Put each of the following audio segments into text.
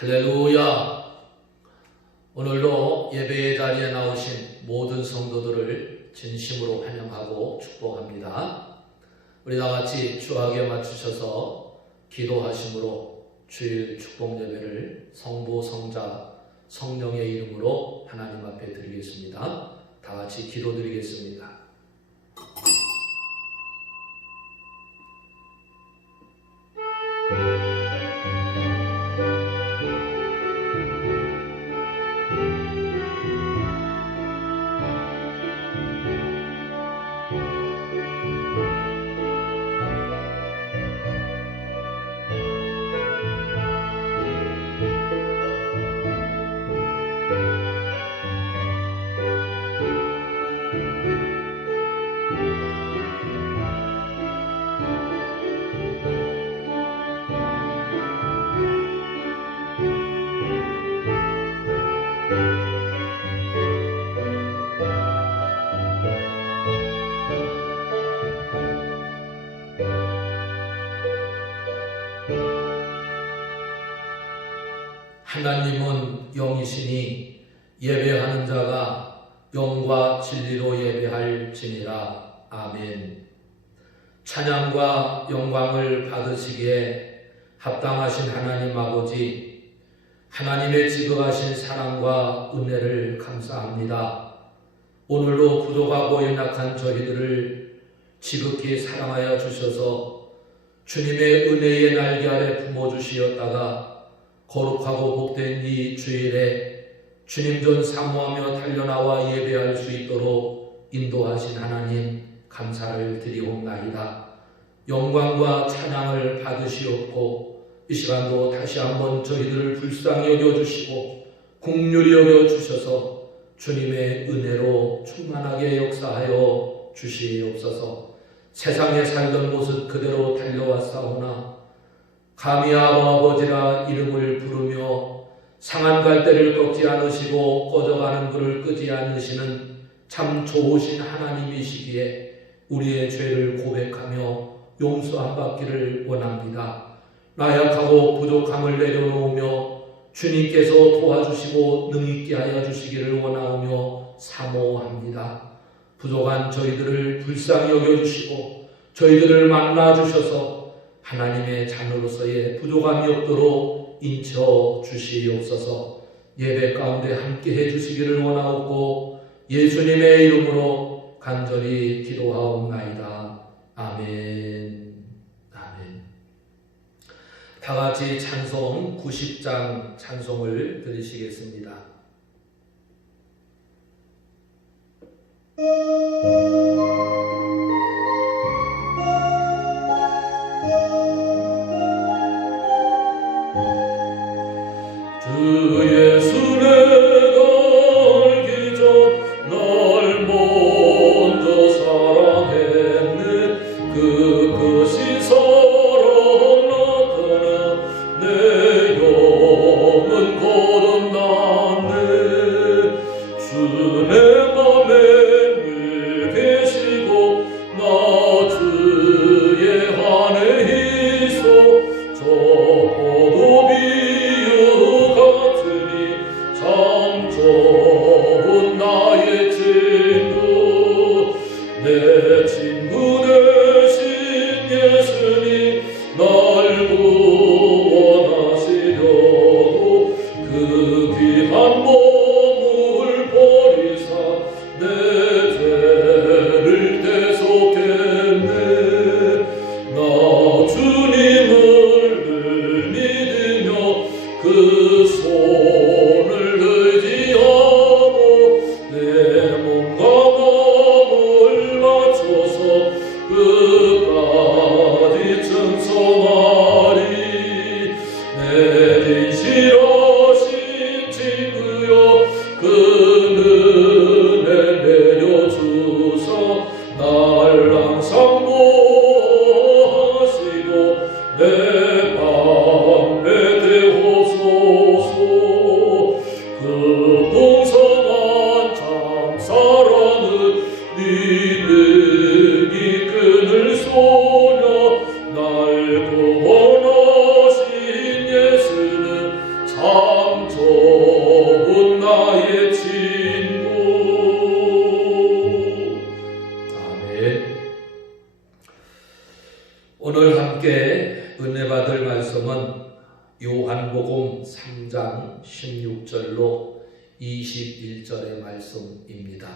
할렐루야! 오늘도 예배의 자리에 나오신 모든 성도들을 진심으로 환영하고 축복합니다. 우리 다같이 주하게 맞추셔서 기도하심으로 주일 축복 예배를 성부, 성자, 성령의 이름으로 하나님 앞에 드리겠습니다. 다같이 기도드리겠습니다. 하나님은 영이시니 예배하는 자가 영과 진리로 예배할지니라. 아멘. 찬양과 영광을 받으시기에 합당하신 하나님 아버지, 하나님의 지극하신 사랑과 은혜를 감사합니다. 오늘도 부족하고 연약한 저희들을 지극히 사랑하여 주셔서 주님의 은혜의 날개 아래 품어주시었다가 거룩하고 복된 이 주일에 주님 전 사모하며 달려나와 예배할 수 있도록 인도하신 하나님 감사를 드리옵나이다. 영광과 찬양을 받으시옵고 이 시간도 다시 한번 저희들을 불쌍히 여겨주시고 긍휼히 여겨주셔서 주님의 은혜로 충만하게 역사하여 주시옵소서. 세상에 살던 모습 그대로 달려왔사오나 감히 아버지라 이름을 부르며 상한 갈대를 꺾지 않으시고 꺼져가는 불을 끄지 않으시는 참 좋으신 하나님이시기에 우리의 죄를 고백하며 용서함 받기를 원합니다. 나약하고 부족함을 내려놓으며 주님께서 도와주시고 능있게 하여 주시기를 원하오며 사모합니다. 부족한 저희들을 불쌍히 여겨주시고 저희들을 만나주셔서 하나님의 자녀로서의 부족함이 없도록 인쳐 주시옵소서. 예배 가운데 함께 해주시기를 원하옵고 예수님의 이름으로 간절히 기도하옵나이다. 아멘. 아멘. 다같이 찬송 90장 찬송을 들으시겠습니다. 주 예수 내가 알기 전 날 먼저 사랑했네. 그것이 사랑 나타나 내 영은 거듭났네. 주 내 맘에 늘 계시고 나 주의 안에 있어. 적어도 비유 같으니 참 좋은 나의 친구. 내 친구 되신 예수님 날 구원하시려고 그 귀한 몸을 버리사 내 죄를 대속했네. 나 주님을 늘 믿으며 그 손을 의지하고 내 몸과 마음을 맞춰서 끝까지 충성하리. 내 진실하신 친구여 그 은혜 내려주사 날 항상 보호하시고 내 방패 되옵소서. 그 풍성한 참 사랑은 믿음이 끊을 소녀 날 구원하신 예수는 요한복음 3장 16절로 21절의 말씀입니다.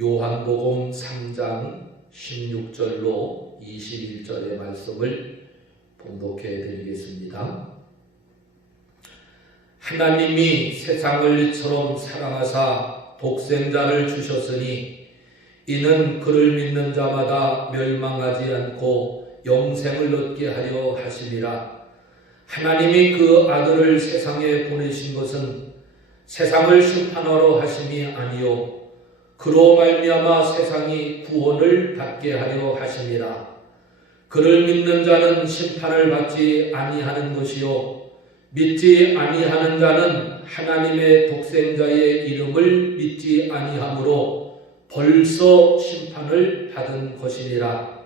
요한복음 3장 16절로 21절의 말씀을 봉독해 드리겠습니다. 하나님이 세상을 이처럼 사랑하사 독생자를 주셨으니 이는 그를 믿는 자마다 멸망하지 않고 영생을 얻게 하려 하심이라. 하나님이 그 아들을 세상에 보내신 것은 세상을 심판하러 하심이 아니요 그로 말미암아 세상이 구원을 받게 하려 하심이라. 그를 믿는 자는 심판을 받지 아니하는 것이요 믿지 아니하는 자는 하나님의 독생자의 이름을 믿지 아니하므로 벌써 심판을 받은 것이니라.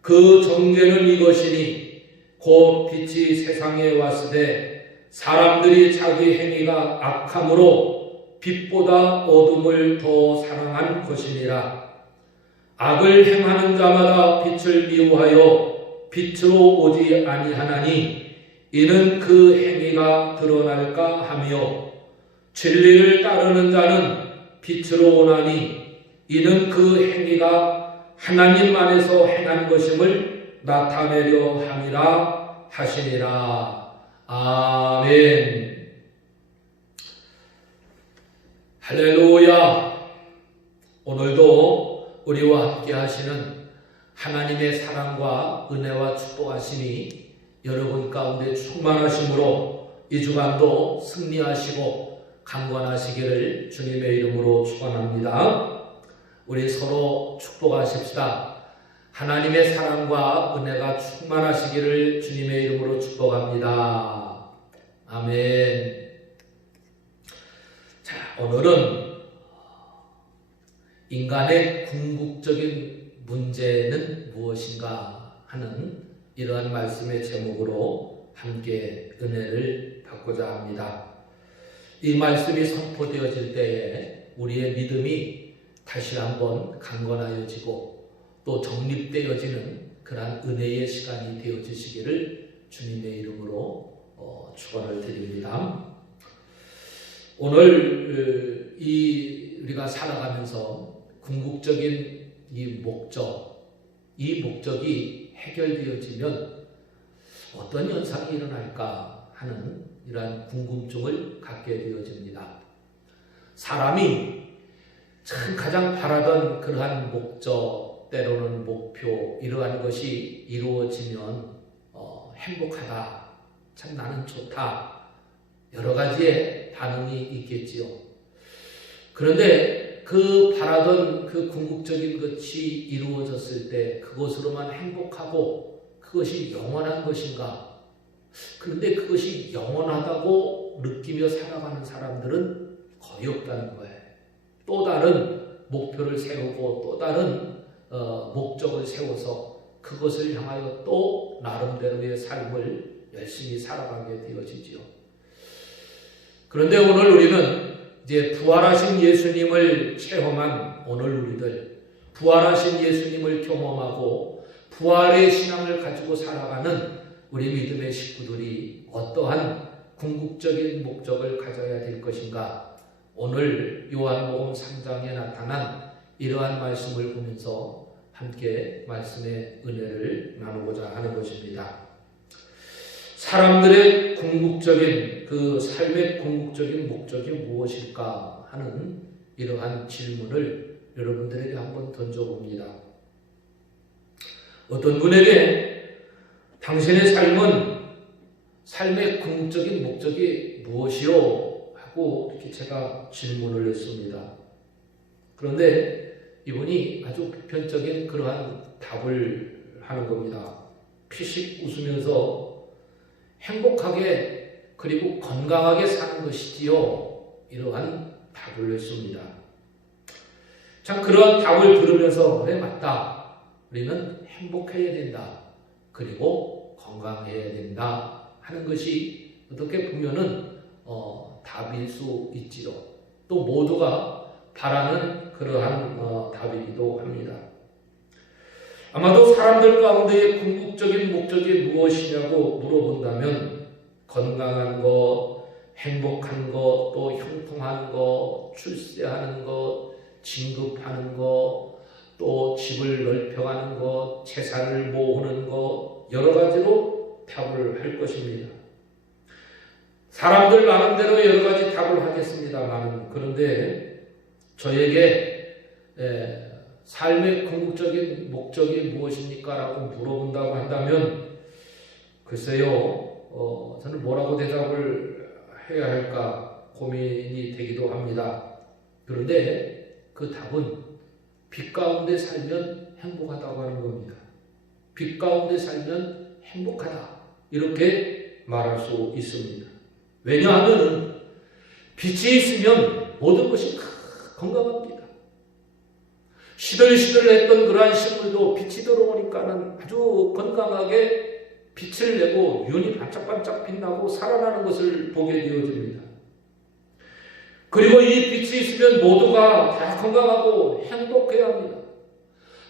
그 정죄는 이것이니 곧 빛이 세상에 왔으되 사람들이 자기 행위가 악함으로 빛보다 어둠을 더 사랑한 것이니라. 악을 행하는 자마다 빛을 미워하여 빛으로 오지 아니하나니 이는 그 행위가 드러날까 하며 진리를 따르는 자는 빛으로 오나니 이는 그 행위가 하나님 안에서 행한 것임을 나타내려 함이라 하시니라. 아멘. 할렐루야. 오늘도 우리와 함께 하시는 하나님의 사랑과 은혜와 축복하심이 여러분 가운데 충만하심으로 이 주간도 승리하시고 강건하시기를 주님의 이름으로 축원합니다. 우리 서로 축복하십시다. 하나님의 사랑과 은혜가 충만하시기를 주님의 이름으로 축복합니다. 아멘. 자, 오늘은 인간의 궁극적인 문제는 무엇인가 하는 이러한 말씀의 제목으로 함께 은혜를 받고자 합니다. 이 말씀이 선포되어질 때에 우리의 믿음이 다시 한번 강건하여지고 또 정립되어지는 그러한 은혜의 시간이 되어지시기를 주님의 이름으로 축원을 드립니다. 오늘 우리가 살아가면서 궁극적인 이 목적이 해결되어지면 어떤 현상이 일어날까 하는 이러한 궁금증을 갖게 되어집니다. 사람이 참 가장 바라던 그러한 목적, 때로는 목표, 이러한 것이 이루어지면 행복하다, 참 나는 좋다, 여러 가지의 반응이 있겠지요. 그런데 그 바라던 그 궁극적인 것이 이루어졌을 때 그것으로만 행복하고 그것이 영원한 것인가? 그런데 그것이 영원하다고 느끼며 살아가는 사람들은 거의 없다는 거예요. 또 다른 목표를 세우고 또 다른 목적을 세워서 그것을 향하여 또 나름대로의 삶을 열심히 살아가게 되어지지요. 그런데 오늘 우리는 이제 부활하신 예수님을 체험한 오늘 우리들, 부활하신 예수님을 경험하고 부활의 신앙을 가지고 살아가는 우리 믿음의 식구들이 어떠한 궁극적인 목적을 가져야 될 것인가? 오늘 요한복음 3장에 나타난 이러한 말씀을 보면서 함께 말씀의 은혜를 나누고자 하는 것입니다. 사람들의 궁극적인 그 삶의 궁극적인 목적이 무엇일까 하는 이러한 질문을 여러분들에게 한번 던져봅니다. 어떤 분에게 당신의 삶의 궁극적인 목적이 무엇이요? 하고 이렇게 제가 질문을 했습니다. 그런데 이분이 아주 보편적인 그러한 답을 하는 겁니다. 피식 웃으면서 행복하게 그리고 건강하게 사는 것이지요. 이러한 답을 했습니다. 참 그러한 답을 들으면서 그래 맞다. 우리는 행복해야 된다. 그리고 건강해야 된다 하는 것이 어떻게 보면은 답일 수 있지요. 또 모두가 바라는 그러한 답이기도 합니다. 아마도 사람들 가운데의 궁극적인 목적이 무엇이냐고 물어본다면 건강한 것, 행복한 것, 또 형통한 것, 출세하는 것, 진급하는 것, 또 집을 넓혀가는 것, 재산을 모으는 것, 여러 가지로 답을 할 것입니다. 사람들 나름대로 여러 가지 답을 하겠습니다만, 그런데 저에게 삶의 궁극적인 목적이 무엇입니까? 라고 물어본다고 한다면 글쎄요, 저는 뭐라고 대답을 해야 할까 고민이 되기도 합니다. 그런데 그 답은 빛 가운데 살면 행복하다고 하는 겁니다. 빛 가운데 살면 행복하다, 이렇게 말할 수 있습니다. 왜냐하면 빛이 있으면 모든 것이 건강합니다. 시들시들했던 그러한 식물도 빛이 들어오니까는 아주 건강하게 빛을 내고 윤이 반짝반짝 빛나고 살아나는 것을 보게 되어집니다. 그리고 이 빛이 있으면 모두가 다 건강하고 행복해야 합니다.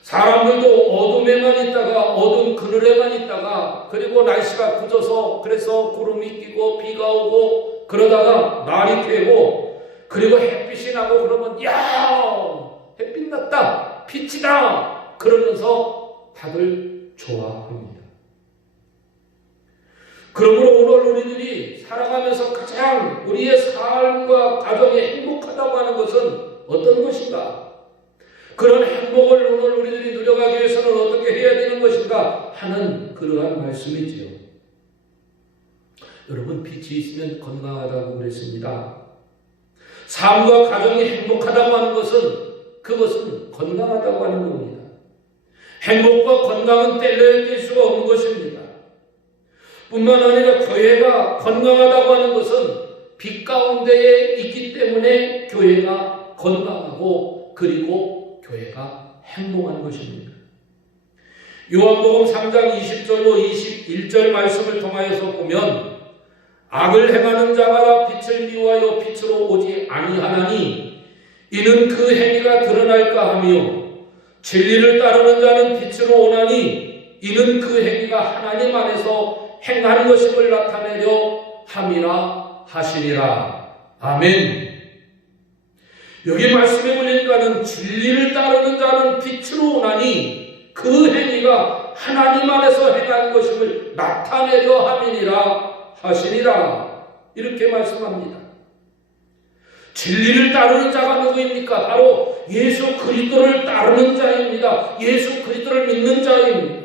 사람들도 어둠에만 있다가 어둠 그늘에만 있다가 그리고 날씨가 굳어서 그래서 구름이 끼고 비가 오고 그러다가 날이 되고 그리고 햇빛이 나고 그러면 야, 햇빛 났다, 빛이다 그러면서 다들 좋아합니다. 그러므로 오늘 우리들이 살아가면서 가장 우리의 삶과 가정이 행복하다고 하는 것은 어떤 것인가? 그런 행복을 오늘 우리들이 누려가기 위해서는 어떻게 해야 되는 것인가 하는 그러한 말씀이지요. 여러분, 빛이 있으면 건강하다고 그랬습니다. 삶과 가정이 행복하다고 하는 것은 그것은 건강하다고 하는 겁니다. 행복과 건강은 뗄래야 뗄 수가 없는 것입니다. 뿐만 아니라 교회가 건강하다고 하는 것은 빛 가운데에 있기 때문에 교회가 건강하고 그리고 교회가 행복한 것입니다. 요한복음 3장 20절로 21절 말씀을 통하여서 보면 악을 행하는 자마다 빛을 미워하여 빛으로 오지 아니하나니 이는 그 행위가 드러날까 하며 진리를 따르는 자는 빛으로 오나니 이는 그 행위가 하나님 안에서 행하는 것임을 나타내려 함이라 하시니라. 아멘. 여기 말씀에 보니까는 진리를 따르는 자는 빛으로 오나니 그 행위가 하나님 안에서 행한 것임을 나타내려 함이니라 하시니라. 이렇게 말씀합니다. 진리를 따르는 자가 누구입니까? 바로 예수 그리스도를 따르는 자입니다. 예수 그리스도를 믿는 자입니다.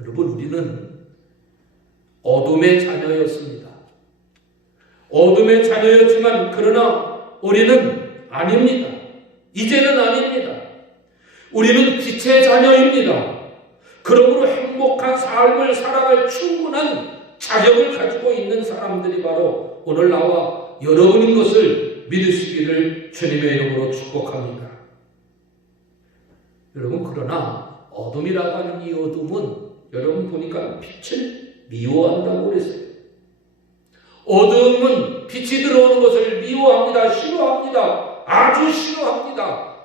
여러분, 우리는 어둠의 자녀였습니다. 어둠의 자녀였지만 그러나 우리는 아닙니다. 이제는 아닙니다. 우리는 빛의 자녀입니다. 그러므로 행복한 삶을 살아갈 충분한 자격을 가지고 있는 사람들이 바로 오늘 나와 여러분인 것을 믿으시기를 주님의 이름으로 축복합니다. 여러분, 그러나 어둠이라고 하는 이 어둠은 여러분 보니까 빛을 미워한다고 그랬어요. 어둠은 빛이 들어오는 것을 미워합니다. 싫어합니다. 아주 싫어합니다.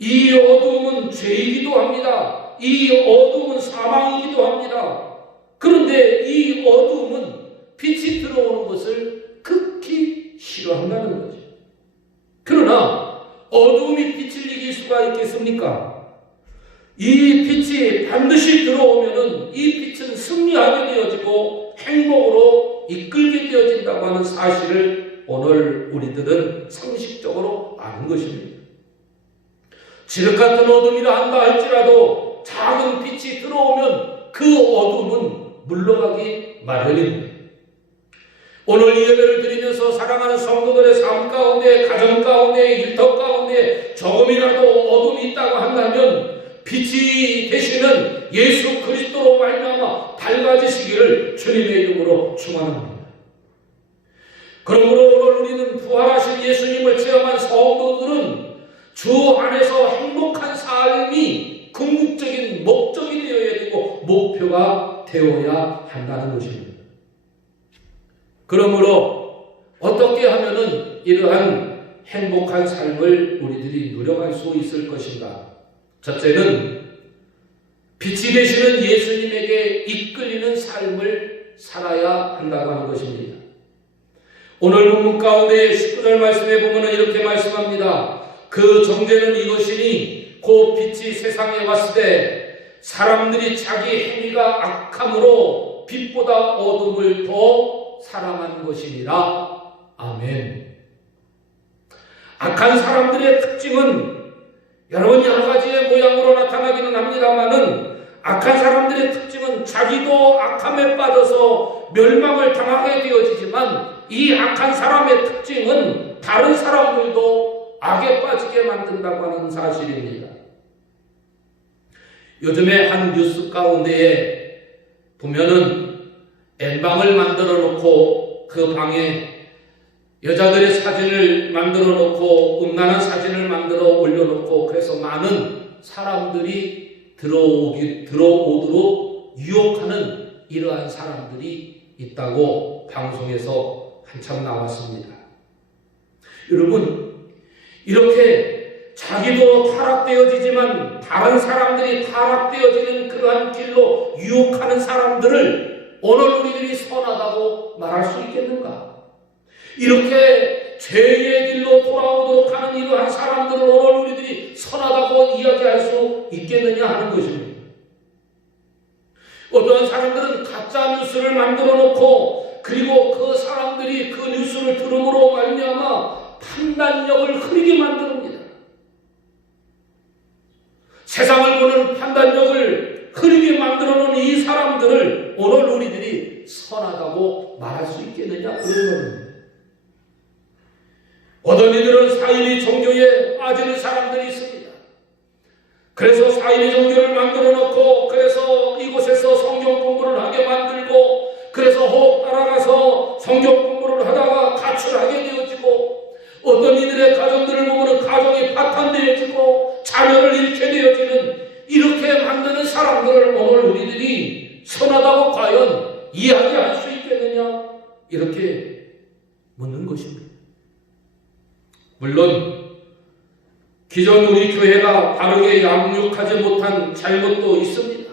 이 어둠은 죄이기도 합니다. 이 어둠은 사망이기도 합니다. 그런데 이 어둠은 빛이 들어오는 것을 극히 싫어한다는 거죠. 그러나 어둠이 빛을 이길 수가 있겠습니까? 이 빛이 반드시 들어오면은 이 빛은 승리하게 되어지고 행복으로 이끌게 되어진다고 하는 사실을 오늘 우리들은 상식적으로 아는 것입니다. 지륵 같은 어둠이라 한다 할지라도 작은 빛이 들어오면 그 어둠은 물러가기 마련입니다. 오늘 이 예배를 드리면서 사랑하는 성도들의 삶 가운데, 가정 가운데, 일터 가운데 조금이라도 어둠이 있다고 한다면 빛이 되시는 예수 그리스도로 말미암아 밝아지시기를 주님의 이름으로 축원합니다. 그러므로 오늘 우리는 부활하신 예수님을 체험한 성도들은 주 안에서 행복한 삶이 궁극적인 목적이 되어야 되고 목표가 되어야 한다는 것입니다. 그러므로 어떻게 하면은 이러한 행복한 삶을 우리들이 누려갈 수 있을 것인가? 첫째는 빛이 되시는 예수님에게 이끌리는 삶을 살아야 한다고 하는 것입니다. 오늘 본문 가운데 19절 말씀에 보면 이렇게 말씀합니다. 그 정죄는 이것이니 곧 빛이 세상에 왔을 때 사람들이 자기 행위가 악함으로 빛보다 어둠을 더 사랑한 것이니라. 아멘. 악한 사람들의 특징은 여러분 여러 가지의 모양으로 나타나기는 합니다만은 악한 사람들의 특징은 자기도 악함에 빠져서 멸망을 당하게 되어지지만 이 악한 사람의 특징은 다른 사람들도 악에 빠지게 만든다고 하는 사실입니다. 요즘에 한 뉴스 가운데에 보면은 N방을 만들어 놓고 그 방에 여자들의 사진을 만들어 놓고 음란한 사진을 만들어 올려놓고 그래서 많은 사람들이 들어오도록 유혹하는 이러한 사람들이 있다고 방송에서 한참 나왔습니다. 여러분, 이렇게 자기도 타락되어지지만 다른 사람들이 타락되어지는 그러한 길로 유혹하는 사람들을 오늘 우리들이 선하다고 말할 수 있겠는가? 이렇게 죄의 길로 돌아오도록 하는 이러한 사람들을 오늘 우리들이 선하다고 이야기할 수 있겠느냐 하는 것입니다. 어떠한 사람들은 가짜 뉴스를 만들어 놓고 그리고 그 사람들이 그 뉴스를 들음으로 말미암아 판단력을 흐리게 만듭니다. 세상을 보는 판단력을 흐리게 만들어 놓은 이 사람들을 오늘 우리들이 선하다고 말할 수 있겠느냐 그런 겁니다. 어떤 이들은 사이비 종교에 빠지는 사람들이 있습니다. 그래서 사이비 종교를 만들어 놓고 그래서 이곳에서 성경 공부를 하게 만들고 그래서 혹 따라가서 성경 공부를 하다가 가출하게 되어지고 어떤 이들의 가정들을 보면 가정이 파탄되어지고 자녀를 잃게 되어지는 이렇게 만드는 사람들을 오늘 우리들이 선하다고 과연 이야기할 수 있겠느냐 이렇게 묻는 것입니다. 물론 기존 우리 교회가 바르게 양육하지 못한 잘못도 있습니다.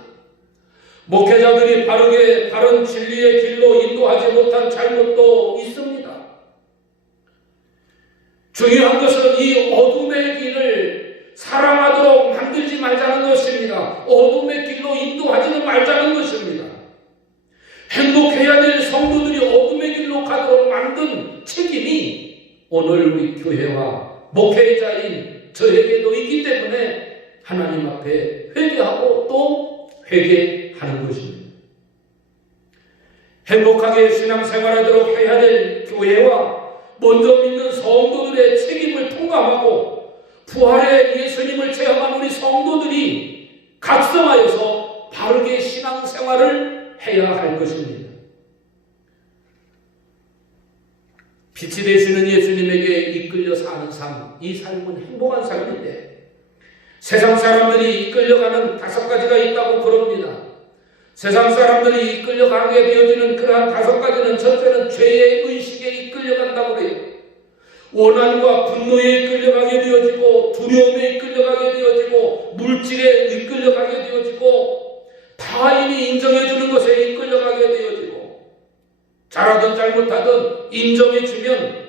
목회자들이 바르게 바른 진리의 길로 인도하지 못한 잘못도 있습니다. 중요한 것은 이 어둠의 길을 사랑하도록 만들지 말자는 것입니다. 어둠의 길로 인도하지는 말자는 것입니다. 행복해야 될 성도들이 어둠의 길로 가도록 만든 책임이 오늘 우리 교회와 목회자인 저에게도 있기 때문에 하나님 앞에 회개하고 또 회개하는 것입니다. 행복하게 신앙생활하도록 해야 될 교회와 먼저 믿는 성도들의 책임을 통감하고 부활의 예수님을 체험한 우리 성도들이 각성하여서 바르게 신앙생활을 해야 할 것입니다. 빛이 되시는 예수님에게 이끌려 사는 삶, 이 삶은 행복한 삶인데 세상 사람들이 이끌려가는 5가지가 있다고 그럽니다. 세상 사람들이 이끌려가게 되어지는 그러한 5가지는 첫째는 죄의 의식에 이끌려간다고 그래요. 원한과 분노에 이끌려가게 되어지고 두려움에 이끌려가게 되어지고 물질에 이끌려가게 되어지고 타인이 인정해주는 것에 이끌려가게 되어지고 잘하든 잘못하든 인정해주면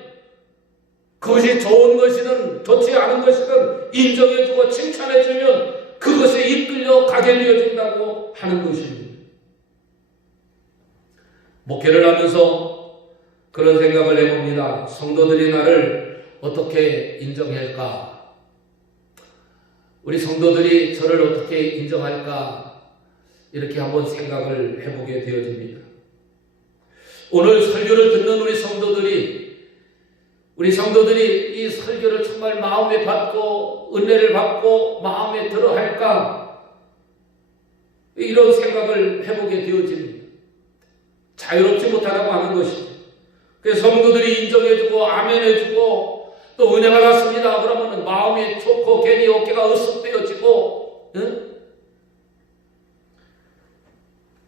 그것이 좋은 것이든 좋지 않은 것이든 인정해주고 칭찬해주면 그것에 이끌려가게 되어진다고 하는 것입니다. 목회를 하면서 그런 생각을 해봅니다. 성도들이 나를 어떻게 인정할까? 우리 성도들이 저를 어떻게 인정할까? 이렇게 한번 생각을 해보게 되어집니다. 오늘 설교를 듣는 우리 성도들이 이 설교를 정말 마음에 받고 은혜를 받고 마음에 들어 할까? 이런 생각을 해보게 되어집니다. 자유롭지 못하다고 하는 것이죠. 그래서 성도들이 인정해주고 아멘해주고 또 은혜 받았습니다. 그러면 마음이 좋고 괜히 어깨가 으쓱되어지고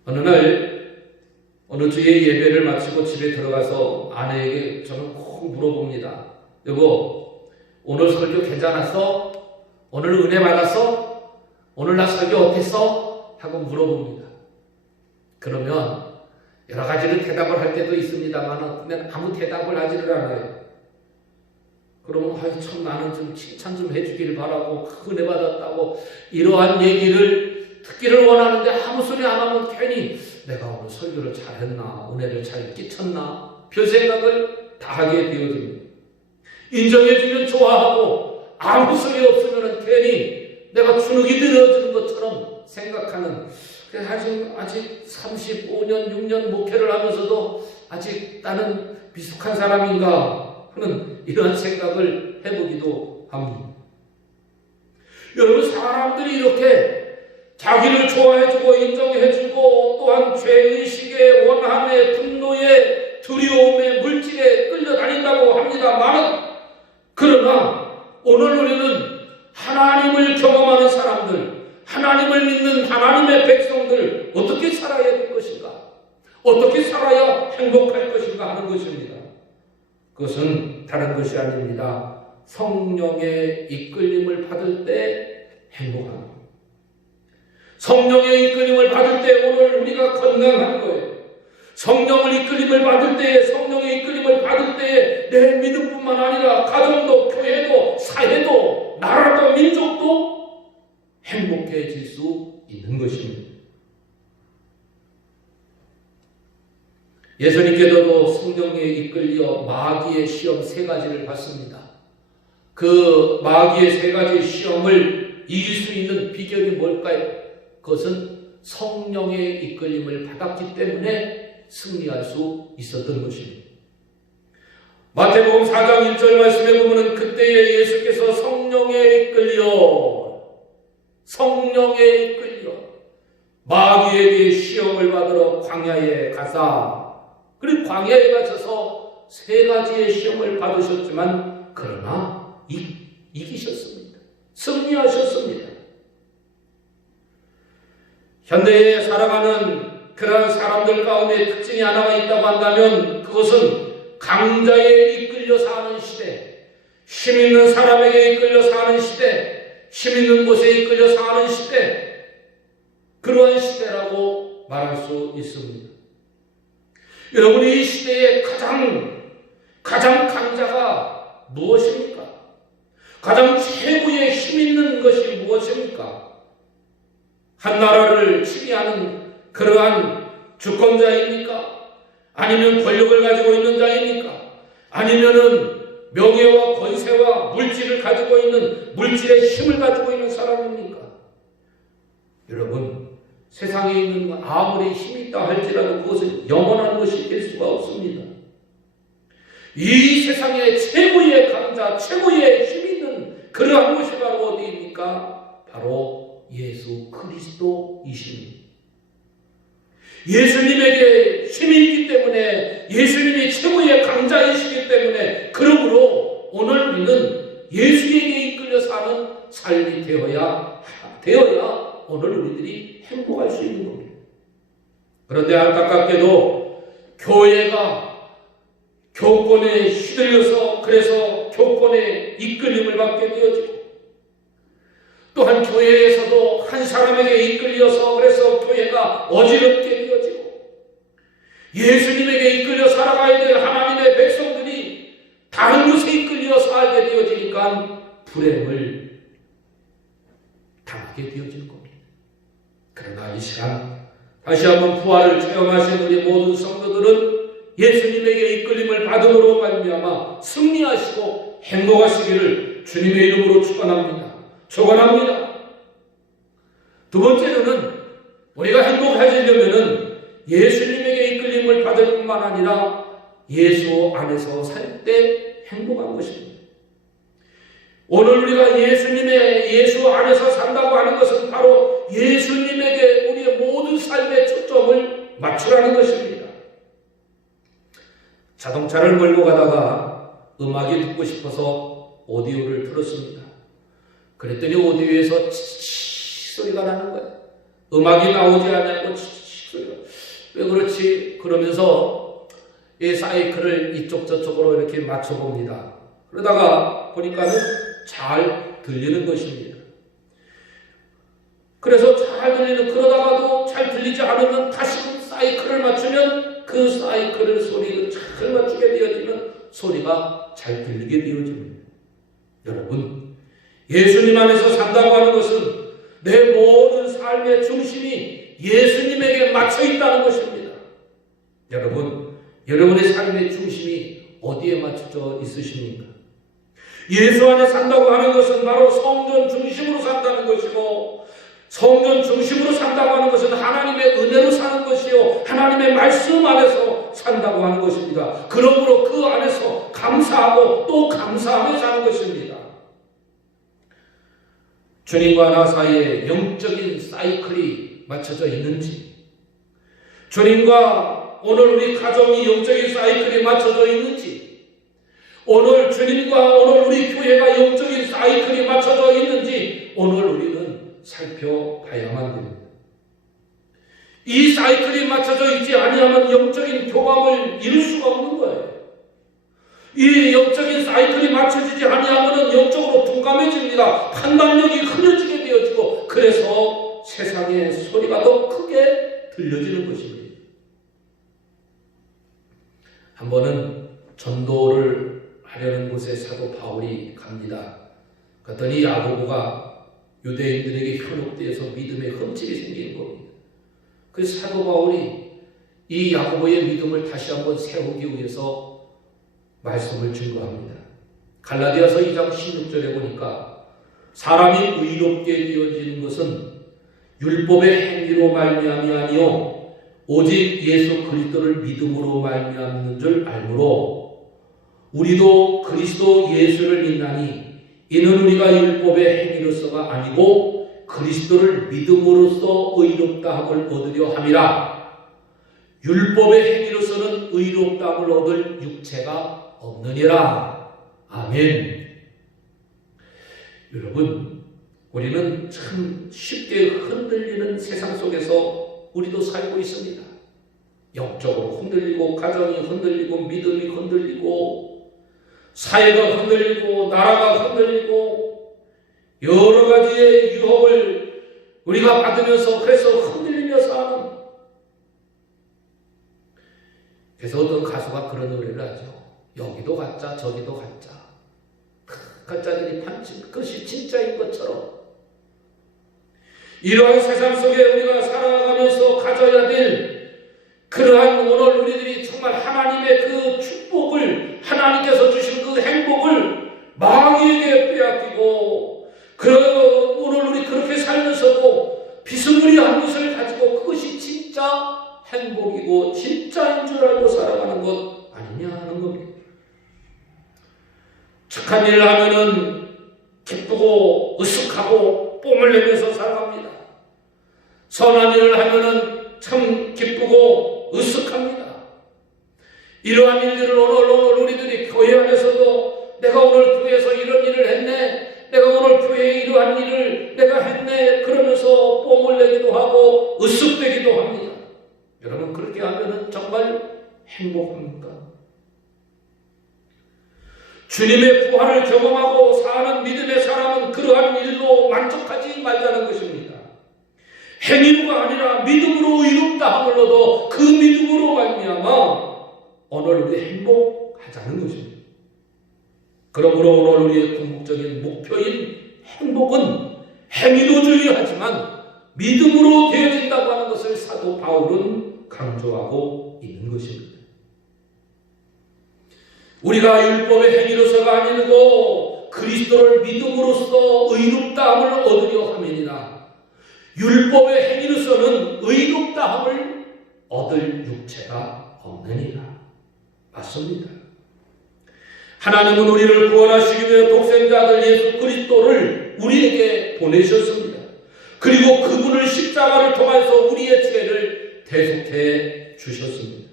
어느 날 어느 주에 예배를 마치고 집에 들어가서 아내에게 저는 꼭 물어봅니다. 여보, 오늘 설교 괜찮았어? 오늘 은혜 받았어? 오늘 나 설교 어땠어? 하고 물어봅니다. 그러면 여러 가지를 대답을 할 때도 있습니다만 아무 대답을 하지를 않아요. 그러면 참 나는 좀 칭찬 좀 해주길 바라고 은혜 받았다고 이러한 얘기를 듣기를 원하는데 아무 소리 안 하면 괜히 내가 오늘 설교를 잘했나, 은혜를 잘 끼쳤나 별 생각을 다 하게 되어집니다. 인정해주면 좋아하고 아무 소리 없으면 괜히 내가 주눅이 들어지는 것처럼 생각하는, 아직 35년, 6년 목회를 하면서도 아직 나는 미숙한 사람인가 하는 이런 생각을 해보기도 합니다. 여러분, 사람들이 이렇게 자기를 좋아해주고 인정해주고 또한 죄의식에 원함에 분노에 두려움에 물질에 끌려다닌다고 합니다만, 그러나 오늘 우리는 하나님을 경험하는 사람들, 하나님을 믿는 하나님의 백성들 어떻게 살아야 될 것인가, 어떻게 살아야 행복할 것인가 하는 것입니다. 그것은 다른 것이 아닙니다. 성령의 이끌림을 받을 때 행복한 것. 성령의 이끌림을 받을 때 오늘 우리가 건강한 거예요. 성령을 이끌림을 받을 때에, 성령의 이끌림을 받을 때에 내 믿음뿐만 아니라 가정도, 교회도, 사회도, 나라도, 민족도 행복해질 수 있는 것입니다. 예수님께서도 성령에 이끌려 마귀의 시험 3가지를 받습니다. 그 마귀의 3가지 시험을 이길 수 있는 비결이 뭘까요? 그것은 성령의 이끌림을 받았기 때문에 승리할 수 있었던 것입니다. 마태복음 4장 1절 말씀에 보면 그때에 예수께서 성령에 이끌려 마귀에게 시험을 받으러 광야에 가사, 그리고 광야에 가셔서 3가지의 시험을 받으셨지만 그러나 이기셨습니다. 승리하셨습니다. 현대에 살아가는 그러한 사람들 가운데 특징이 하나가 있다고 한다면 그것은 강자에 이끌려 사는 시대, 힘 있는 사람에게 이끌려 사는 시대, 힘 있는 곳에 이끌려 사는 시대, 그러한 시대라고 말할 수 있습니다. 여러분, 이 시대의 가장 강자가 무엇입니까? 가장 최고의 힘 있는 것이 무엇입니까? 한 나라를 지배하는 그러한 주권자입니까? 아니면 권력을 가지고 있는 자입니까? 아니면은 명예와 권세와 물질을 가지고 있는, 물질의 힘을 가지고 있는 사람입니까? 여러분, 세상에 있는 아무리 힘이 있다 할지라도 그것은 영원한 것이 될 수가 없습니다. 이 세상의 최고의 강자, 최고의 힘 있는 그러한 것이 바로 어디입니까? 바로 예수 그리스도이십니다. 예수님에게 힘이 있기 때문에, 예수님이 최고의 강자이시기 때문에, 그러므로 오늘 우리는 예수에게 이끌려 사는 삶이 되어야 오늘 우리들이 행복할 수 있는 겁니다. 그런데 안타깝게도 교회가 교권에 휘둘려서, 그래서 교권에 이끌림을 받게 되어지고, 또한 교회에서도 한 사람에게 이끌려서 그래서 교회가 어지럽게 되어지고, 예수님에게 이끌려 살아가야 될 하나님의 백성들이 다른 곳에 이끌려 살게 되어지니까 불행을 당하게 되어지는 겁니다. 그러나 이 시간 다시 한번 부활을 체험하신 우리 모든 성도들은 예수님에게 이끌림을 받음으로 말미암아 승리하시고 행복하시기를 주님의 이름으로 축원합니다. 두 번째로는 우리가 행복해지려면은 예수님에게 이끌림을 받을 뿐만 아니라 예수 안에서 살 때 행복한 것입니다. 오늘 우리가 예수 안에서 산다고 하는 것은 바로 예수님에게 우리의 모든 삶의 초점을 맞추라는 것입니다. 자동차를 몰고 가다가 음악이 듣고 싶어서 오디오를 틀었습니다. 그랬더니 오디오에서 치치 소리가 나는 거예요. 음악이 나오지 않냐고 치치 소리가. 왜 그렇지? 그러면서 이 사이클을 이쪽 저쪽으로 이렇게 맞춰봅니다. 그러다가 보니까는 잘 들리는 것입니다. 그래서 잘 들리는, 그러다가도 잘 들리지 않으면 다시금 사이클을 맞추면 그 사이클을 소리를 잘 맞추게 되어지면 소리가 잘 들리게 되어집니다. 여러분, 예수님 안에서 산다고 하는 것은 내 모든 삶의 중심이 예수님에게 맞춰 있다는 것입니다. 여러분, 여러분의 삶의 중심이 어디에 맞춰져 있으십니까? 예수 안에 산다고 하는 것은 바로 성전 중심으로 산다는 것이고, 성전 중심으로 산다고 하는 것은 하나님의 은혜로 사는 것이요, 하나님의 말씀 안에서 산다고 하는 것입니다. 그러므로 그 안에서 감사하고 또 감사하며 사는 것입니다. 주님과 나 사이에 영적인 사이클이 맞춰져 있는지, 주님과 오늘 우리 가정이 영적인 사이클이 맞춰져 있는지, 오늘 주님과 오늘 우리 교회가 영적인 사이클이 맞춰져 있는지 오늘 우리는 살펴봐야만 됩니다. 이 사이클이 맞춰져 있지 아니하면 영적인 교감을 이룰 수가 없는 거예요. 이 영적인 사이클이 맞춰지지 아니하면 영적으로 둔감해집니다. 판단력이 흐려지게 되어지고, 그래서 세상의 소리가 더 크게 들려지는 것입니다. 한 번은 전도를 하려는 곳에 사도 바울이 갑니다. 그랬더니 야고보가 유대인들에게 현혹되어서 믿음에 흠집이 생긴 겁니다. 그래서 사도 바울이 이 야고보의 믿음을 다시 한번 세우기 위해서 말씀을 증거합니다. 갈라디아서 2장 16절에 보니까 사람이 의롭게 되어지는 것은 율법의 행위로 말미암이 아니요 오직 예수 그리스도를 믿음으로 말미암는 줄 알므로 우리도 그리스도 예수를 믿나니 이는 우리가 율법의 행위로서가 아니고 그리스도를 믿음으로써 의롭다함을 얻으려 함이라. 율법의 행위로서는 의롭다함을 얻을 육체가 없느니라. 아멘. 여러분, 우리는 참 쉽게 흔들리는 세상 속에서 우리도 살고 있습니다. 영적으로 흔들리고, 가정이 흔들리고, 믿음이 흔들리고, 사회가 흔들리고, 나라가 흔들리고, 여러 가지의 유혹을 우리가 받으면서 그래서 흔들리며 사는. 그래서 어떤 가수가 그런 노래를 하죠. 여기도 가짜, 저기도 가짜. 가짜들이 판친 그것이 진짜인 것처럼. 이러한 세상 속에 우리가 살아가면서 가져야 될 그러한 오늘 우리들이 정말 하나님의 그 축복을, 하나님께서 주신 그 행복을 마귀에게 빼앗기고, 오늘 우리 그렇게 살면서도 비스무리한 것을 가지고 그것이 진짜 행복이고 진짜인 줄 알고 살아가는 것 아니냐 하는 겁니다. 착한 일을 하면은 기쁘고 으쓱하고 뽐을 내면서 살아갑니다. 선한 일을 하면은 참 기쁘고 으쓱합니다. 이러한 일들을 오늘 우리들이 교회 안에서도 내가 오늘 교회에서 이런 일을 했네, 내가 오늘 교회에 이러한 일을 내가 했네, 그러면서 뽐을 내기도 하고 으쓱되기도 합니다. 여러분, 그렇게 하면은 정말 행복합니까? 주님의 부활을 경험하고 사는 믿음의 사람은 그러한 일로 만족하지 말자는 것입니다. 행위로가 아니라 믿음으로 의롭다함을 얻어 그 믿음으로 말미암아 오늘 우리 행복하자는 것입니다. 그러므로 오늘 우리의 궁극적인 목표인 행복은 행위도 중요하지만 믿음으로 되어진다고 하는 것을 사도 바울은 강조하고 있는 것입니다. 우리가 율법의 행위로서가 아니고 그리스도를 믿음으로써 의롭다함을 얻으려 함이니라. 율법의 행위로서는 의롭다함을 얻을 육체가 없느니라. 맞습니다. 하나님은 우리를 구원하시기 위해 독생자 아들 예수 그리스도를 우리에게 보내셨습니다. 그리고 그분을 십자가를 통해서 우리의 죄를 대속해 주셨습니다.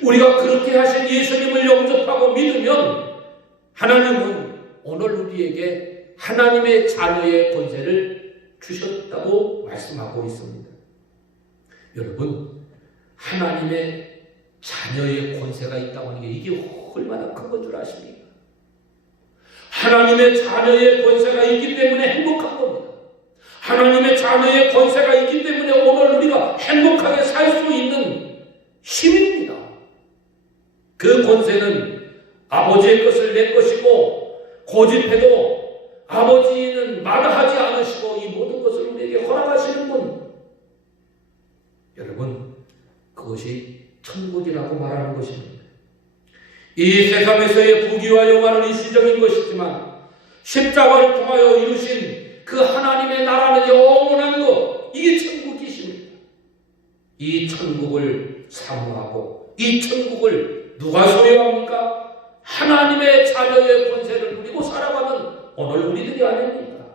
우리가 그렇게 하신 예수님을 영접하고 믿으면 하나님은 오늘 우리에게 하나님의 자녀의 권세를 주셨다고 말씀하고 있습니다. 여러분, 하나님의 자녀의 권세가 있다고 하는 게 이게 얼마나 큰 건 줄 아십니까? 하나님의 자녀의 권세가 있기 때문에 행복한 겁니다. 하나님의 자녀의 권세가 있기 때문에 오늘 우리가 행복하게 살 수 있는 힘입니다. 그 권세는 아버지의 것을 내 것이고 고집해도 아버지는 마다하지 않으시고 이 모든 것을 우리에게 허락하시는 분. 여러분, 그것이 천국이라고 말하는 것입니다. 이 세상에서의 부귀와 영화는 일시적인 것이지만 십자가를 통하여 이루신 그 하나님의 나라는 영원한 것, 이게 천국이십니다. 이 천국을 사모하고 이 천국을 누가 소유합니까? 하나님의 자녀의 권세를 누리고 살아가는 오늘 우리들이 아닙니까?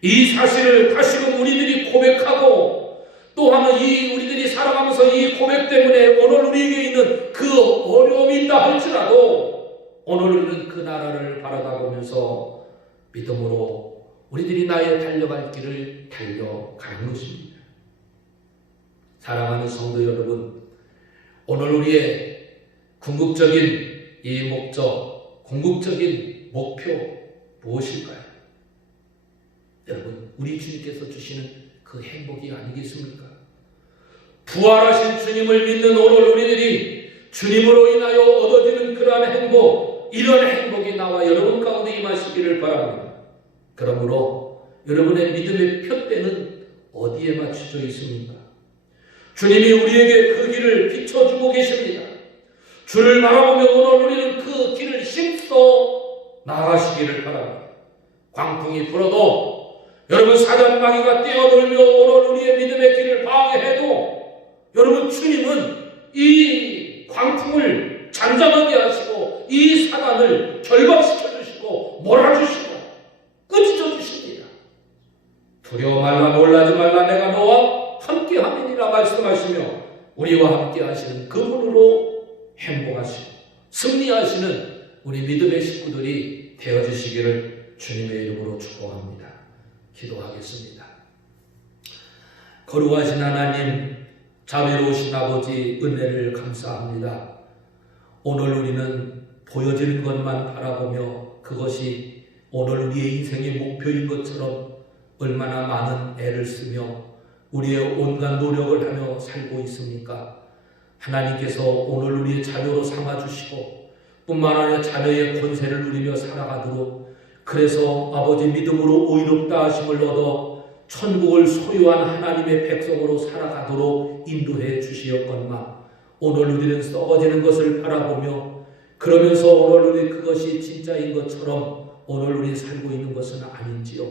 이 사실을 다시금 우리들이 고백하고 또한 이 우리들이 살아가면서 이 고백 때문에 오늘 우리에게 있는 그 어려움이 있다 할지라도 오늘 우리는 그 나라를 바라다보면서 믿음으로 우리들이 나의 달려갈 길을 달려가는 것입니다. 사랑하는 성도 여러분, 오늘 우리의 궁극적인 이 목적, 궁극적인 목표 무엇일까요? 여러분, 우리 주님께서 주시는 그 행복이 아니겠습니까? 부활하신 주님을 믿는 오늘 우리들이 주님으로 인하여 얻어지는 그러한 행복, 이런 행복이 나와 여러분 가운데 임하시기를 바랍니다. 그러므로 여러분의 믿음의 표대는 어디에 맞춰져 있습니까? 주님이 우리에게 그 길을 비춰주고 계십니다. 주를 바라보며 오늘 우리는 그 길을 힘써 나아가시기를 바랍니다. 광풍이 불어도 여러분 사단 마귀가 뛰어들며 오늘 우리의 믿음의 길을 방해해도 여러분 주님은 이 광풍을 잠잠하게 하시고 이 사단을 결박시켜 주시고 몰아주시고 꾸짖어 주십니다. 두려워 말라 놀라지 말라 내가 너와 함께함이니라 말씀하시며 우리와 함께 하시는 그분으로 행복하시고 승리하시는 우리 믿음의 식구들이 되어주시기를 주님의 이름으로 축복합니다. 기도하겠습니다. 거룩하신 하나님, 자비로우신 아버지, 은혜를 감사합니다. 오늘 우리는 보여지는 것만 바라보며 그것이 오늘 우리의 인생의 목표인 것처럼 얼마나 많은 애를 쓰며 우리의 온갖 노력을 하며 살고 있습니까? 하나님께서 오늘 우리의 자녀로 삼아주시고 뿐만 아니라 자녀의 권세를 누리며 살아가도록, 그래서 아버지 믿음으로 의롭다 하심을 얻어 천국을 소유한 하나님의 백성으로 살아가도록 인도해 주시었건만 오늘 우리는 썩어지는 것을 바라보며 그러면서 오늘 우리 그것이 진짜인 것처럼 오늘 우리 살고 있는 것은 아닌지요.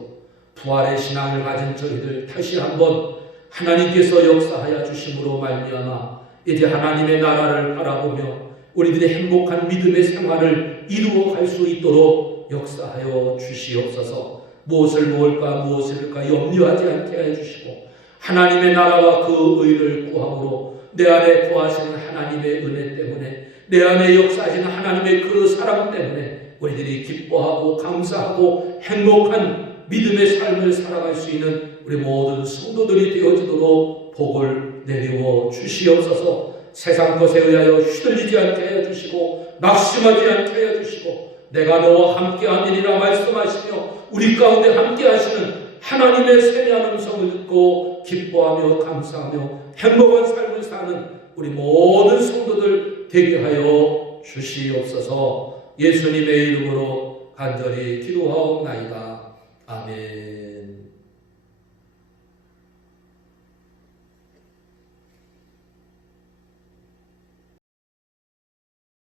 부활의 신앙을 가진 저희들 다시 한번 하나님께서 역사하여 주심으로 말미암아 이제 하나님의 나라를 바라보며 우리들의 행복한 믿음의 생활을 이루어 갈 수 있도록 역사하여 주시옵소서. 무엇을 먹을까 무엇일까 염려하지 않게 해주시고 하나님의 나라와 그 의를 구함으로 내 안에 거하시는 하나님의 은혜 때문에 내 안에 역사하시는 하나님의 그 사랑 때문에 우리들이 기뻐하고 감사하고 행복한 믿음의 삶을 살아갈 수 있는 우리 모든 성도들이 되어지도록 복을 내리워 주시옵소서. 세상 것에 의하여 휘둘리지 않게 하여 주시고 낙심하지 않게 하여 주시고 내가 너와 함께하니라 말씀하시며 우리 가운데 함께하시는 하나님의 세미한 음성을 듣고 기뻐하며 감사하며 행복한 삶을 사는 우리 모든 성도들 되게 하여 주시옵소서. 예수님의 이름으로 간절히 기도하옵나이다. 아멘.